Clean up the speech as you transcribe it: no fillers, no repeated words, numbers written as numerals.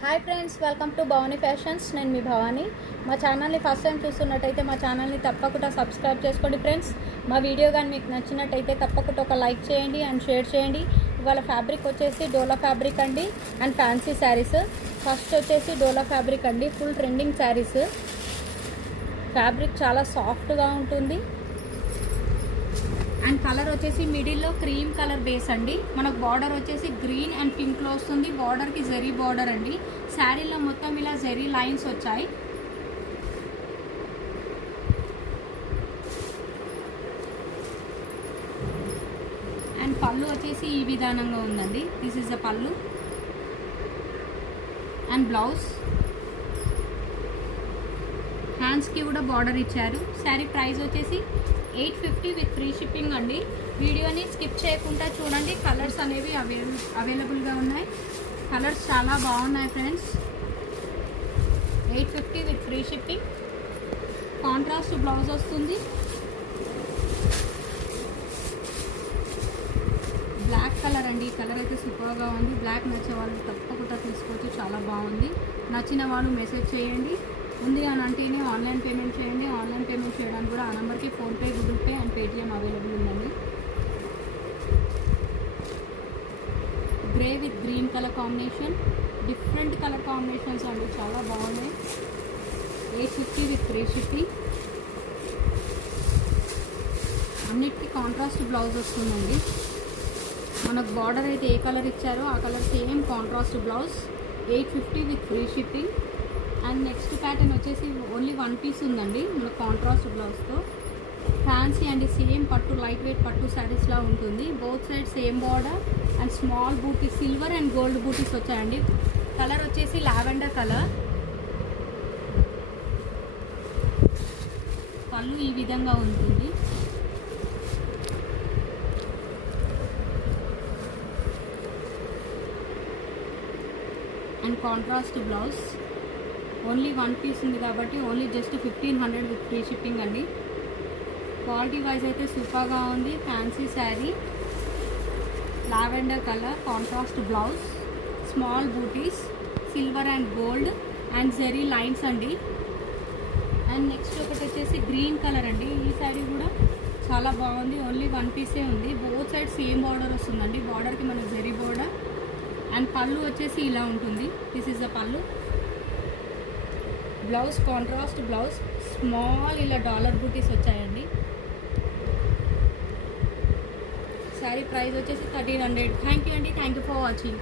Hi friends, welcome to Bhavani fashions. నేను మీ భవానీ. మా ఛానల్ని ఫస్ట్ టైం చూస్తున్నట్టయితే మా ఛానల్ని తప్పకుండా సబ్స్క్రైబ్ చేసుకోండి ఫ్రెండ్స్. మా వీడియో కానీ మీకు నచ్చినట్టయితే తప్పకుండా ఒక లైక్ చేయండి అండ్ షేర్ చేయండి. ఇవాళ ఫ్యాబ్రిక్ వచ్చేసి డోలా ఫ్యాబ్రిక్ అండి అండ్ ఫ్యాన్సీ శారీస్. ఫస్ట్ వచ్చేసి డోలా ఫ్యాబ్రిక్ అండి, ఫుల్ ట్రెండింగ్ శారీస్. ఫ్యాబ్రిక్ చాలా సాఫ్ట్గా ఉంటుంది అండ్ కలర్ వచ్చేసి మిడిల్లో క్రీమ్ కలర్ బేస్ అండి. మనకు బార్డర్ వచ్చేసి గ్రీన్ అండ్ పింక్లో వస్తుంది. బార్డర్కి జెరీ బార్డర్ అండి. శారీలో మొత్తం ఇలా జెరీ లైన్స్ వచ్చాయి. అండ్ పళ్ళు వచ్చేసి ఈ విధానంగా ఉందండి. దిస్ ఈజ్ ద పళ్ళు అండ్ బ్లౌజ్. హ్యాండ్స్కి కూడా బార్డర్ ఇచ్చారు. శారీ ప్రైస్ వచ్చేసి 850 విత్ ఫ్రీ షిప్పింగ్ అండి. వీడియోని స్కిప్ చేయకుండా చూడండి. కలర్స్ అనేవి అవైలబుల్గా ఉన్నాయి. కలర్స్ చాలా బాగున్నాయి friends. 850 with free shipping. Contrast blouse వస్తుంది. బ్లాక్ కలర్ అండి. కలర్ అయితే సూపర్గా ఉంది. బ్లాక్ నచ్చే వాళ్ళు తప్పకుండా తీసుకోవచ్చు. చాలా బాగుంది. నచ్చిన వాళ్ళు మెసేజ్ చేయండి. ఉంది అని అంటేనే ఆన్లైన్ పేమెంట్ చేయండి. ఆన్లైన్ పేమెంట్ చేయడానికి కూడా ఆ నెంబర్కి PhonePe, Google Pay and Paytm available ఉందండి. Grey with green colour combination, different colour combinations అండి, చాలా బాగున్నాయి. 850 విత్ ఫ్రీ షిప్పింగ్. అన్నిటికీ కాంట్రాస్ట్ బ్లౌజ్ వస్తుందండి. మనకు బార్డర్ అయితే ఏ కలర్ ఇచ్చారో ఆ colour same contrast blouse. 850 with free shipping. And next pattern వచ్చేసి ఓన్లీ 1 పీస్ ఉందండి మన కాంట్రాస్ట్ బ్లౌజ్తో. ఫ్యాన్సీ అండ్ సేమ్ పట్టు, లైట్ వెయిట్ పట్టు శారీస్లా ఉంటుంది. Both side same border and small buti, silver and gold butis వచ్చాయండి. కలర్ వచ్చేసి లావెండర్ కలర్. పళ్ళు ఈ విధంగా ఉంటుంది. And contrast blouse. Only 1 piece ఉంది కాబట్టి only just 1500 with free shipping అండి. క్వాలిటీ వైజ్ అయితే సూపర్గా ఉంది. Fancy sari, lavender colour, contrast blouse, small butis, silver and gold and zari lines అండి. అండ్ నెక్స్ట్ ఒకటి వచ్చేసి గ్రీన్ కలర్ అండి. ఈ శారీ కూడా చాలా బాగుంది. ఓన్లీ 1 పీసే ఉంది. బోత్ సైడ్ సేమ్ బార్డర్ వస్తుందండి. బార్డర్కి మనకు జెరీ బార్డర్ అండ్ పళ్ళు వచ్చేసి ఇలా ఉంటుంది. దిస్ ఈజ్ ద పళ్ళు. బ్లౌజ్ కాంట్రాస్ట్ బ్లౌజ్, స్మాల్ ఇలా డాలర్ బూటీస్ వచ్చాయండి. శారీ ప్రైస్ వచ్చేసి 1300. థ్యాంక్ యూ అండి. Thank you for watching.